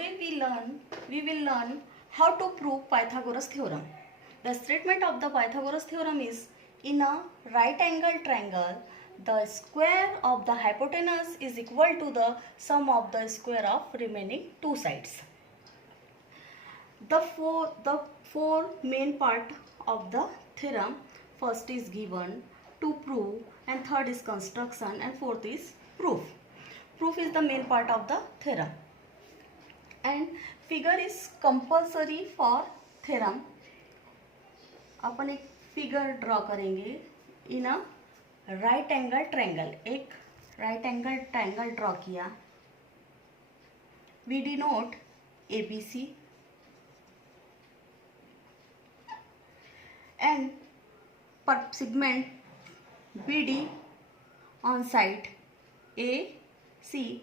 Today we will learn how to prove Pythagoras theorem. The statement of the Pythagoras theorem is, in a right angle triangle, the square of the hypotenuse is equal to the sum of the square of remaining two sides. The four main part of the theorem, first is given, to prove, and third is construction, and fourth is proof. Proof is the main part of the theorem. And figure is compulsory for theorem. अपन एक figure draw करेंगे in a right angle triangle. एक right angle triangle draw किया. We denote ABC and per segment BD on side AC.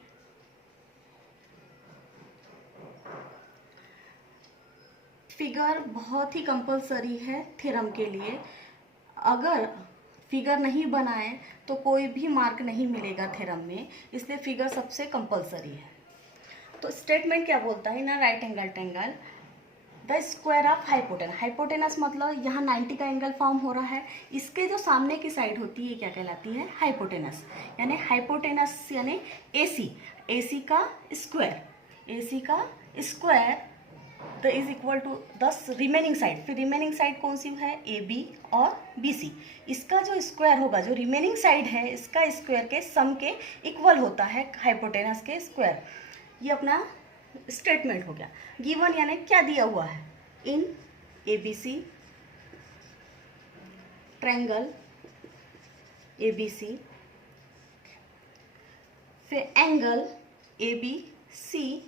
Figure बहुत ही compulsory है theorem के लिए. अगर फिगर नहीं बनाए तो कोई भी मार्क नहीं मिलेगा थ्योरम में, इसलिए फिगर सबसे कंपलसरी है. तो स्टेटमेंट क्या बोलता है, ना right angle triangle the square of hypotenuse. Hypotenuse मतलब यहाँ 90 का एंगल फॉर्म हो रहा है. इसके जो सामने की साइड होती है क्या कहलाती है, हाइपोटेनस. यानी हाइपोटेनस यानी AC. AC का स्क्वायर, AC का square the is equal to 10 remaining side. फिर रिमेनिंग साइड कौन सी है, AB और BC. इसका जो स्क्वायर होगा, जो रिमेनिंग साइड है, इसका स्क्वायर के सम के इक्वल होता है हाइपोटेनस के स्क्वायर. ये अपना स्टेटमेंट हो गया. गिवन यानी क्या दिया हुआ है, इन ABC ट्रायंगल ABC, फिर एंगल ABC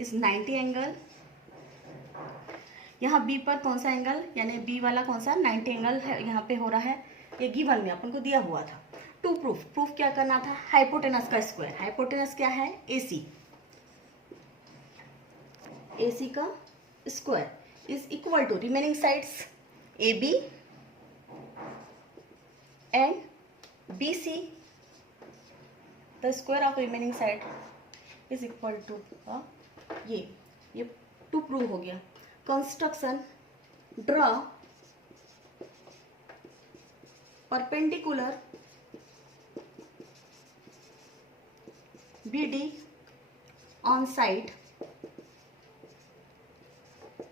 इस 90 एंगल. यहाँ B पर कौन सा एंगल, यानी B वाला कौन सा 90 एंगल है यहाँ पे हो रहा है. ये गिवन में अपन को दिया हुआ था. टू प्रूफ, प्रूफ क्या करना था, हाइपोटेनस का स्क्वायर. हाइपोटेनस क्या है, AC. AC का square is equal to remaining sides AB and BC. The square of remaining side is equal to ये टू प्रूव हो गया. Construction, draw perpendicular BD on side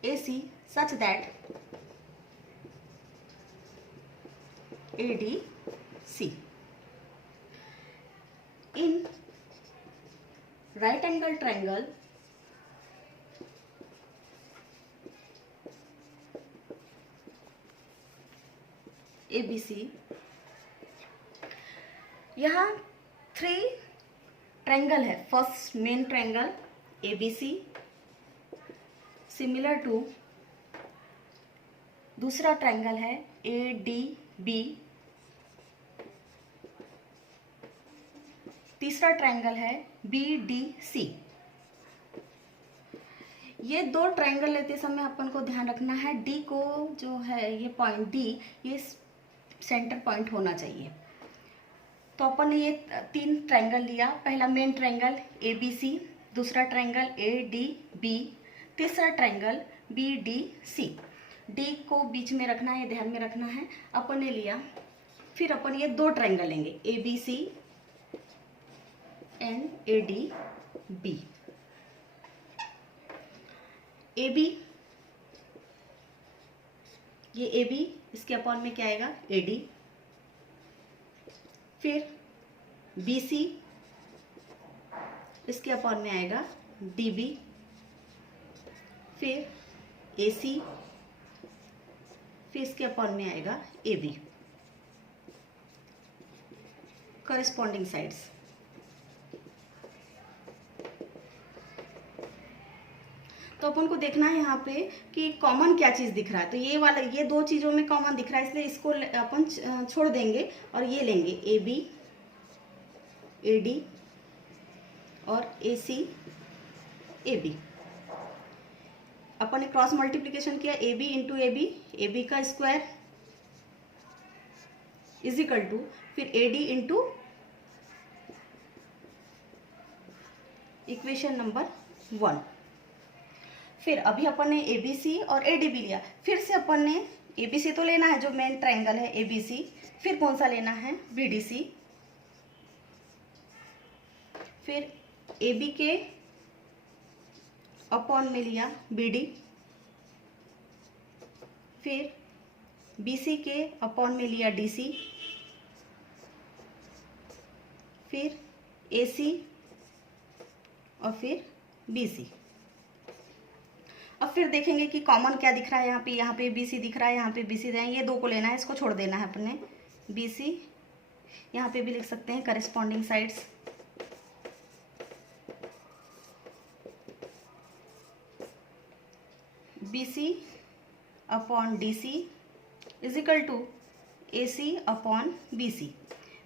AC such that ADC. In right angle triangle ABC, यहाँ 3 triangle है. First main triangle ABC similar to, दूसरा triangle है ADB, तीसरा triangle है BDC. ये दो ट्रायंगल लेते समय अपन को ध्यान रखना है, D को जो है ये पॉइंट D, ये सेंटर पॉइंट होना चाहिए. तो अपन ने ये 3 ट्रायंगल लिया. पहला मेन ट्रायंगल ABC, दूसरा ट्रायंगल ADB, तीसरा ट्रायंगल BDC. D को बीच में रखना है, ध्यान में रखना है. अपन ने लिया. फिर अपन ये 2 ट्रायंगल लेंगे ABC एंड ADB. AB, ये AB, इसके अपॉन में क्या आएगा, AD. फिर BC, इसके अपॉन में आएगा DB. फिर AC, फिर इसके अपॉन में आएगा AB. Corresponding sides. तो अपन को देखना है यहाँ पे कि कॉमन क्या चीज़ दिख रहा है. तो ये वाला, ये 2 चीज़ों में कॉमन दिख रहा है, इसलिए इसको अपन छोड़ देंगे और ये लेंगे AB AD और AC AB. अपन ने क्रॉस मल्टीप्लिकेशन किया, AB इंटू AB, AB का स्क्वायर इज इक्वल टू फिर AD इंटू इक्वेशन नंबर 1। फिर अभी अपन ने ABC और ADB लिया, फिर से अपन ने ABC तो लेना है जो मेन ट्रायंगल है ABC, फिर कौन सा लेना है BDC, फिर AB के अपॉन में लिया BD, फिर BC के अपॉन में लिया DC, फिर AC और फिर BC। अब फिर देखेंगे कि कॉमन क्या दिख रहा है यहाँ पे BC दिख रहा है, यहाँ पे BC दिख रहा है, ये दो को लेना है, इसको छोड़ देना है अपने। BC यहाँ पे भी लिख सकते हैं corresponding sides, BC upon DC is equal to AC upon BC,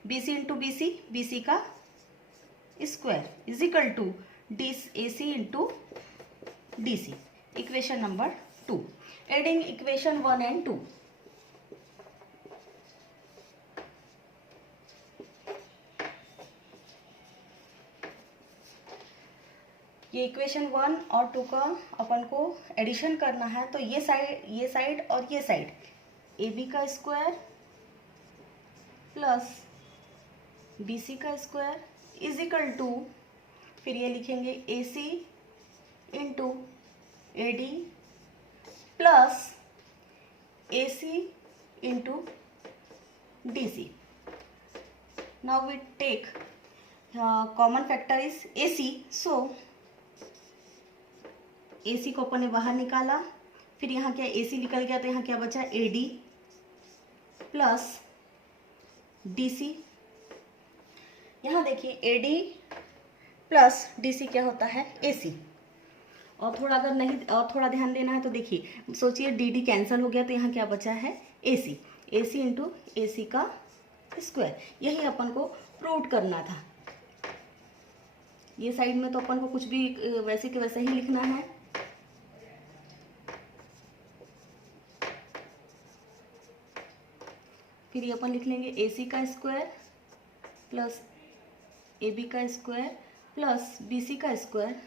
BC into BC, BC का square is equal to AC into DC। Equation number 2। Adding equation 1 and 2। ये इक्वेशन 1 और 2 का अपन को एडिशन करना है, तो ये साइड और ये साइड AB का स्क्वायर प्लस BC का स्क्वायर इज इक्वल टू, फिर ये लिखेंगे AC into AD plus AC into DC। Now we take common factor is AC, so AC को अपन ने बाहर निकाला, फिर यहाँ क्या AC निकल गया तो यहाँ क्या बचा AD प्लस DC। यहाँ देखिए AD प्लस DC क्या होता है AC। और थोड़ा अगर नहीं और थोड़ा ध्यान देना है तो देखिए, सोचिए DD कैंसिल हो गया तो यहाँ क्या बचा है AC इंटू AC का स्क्वायर। यही अपन को प्रूव करना था। ये साइड में तो अपन को कुछ भी वैसे के वैसे ही लिखना है। फिर ये अपन लिख लेंगे AC का स्क्वायर प्लस AB का स्क्वायर प्लस BC का स्क्वायर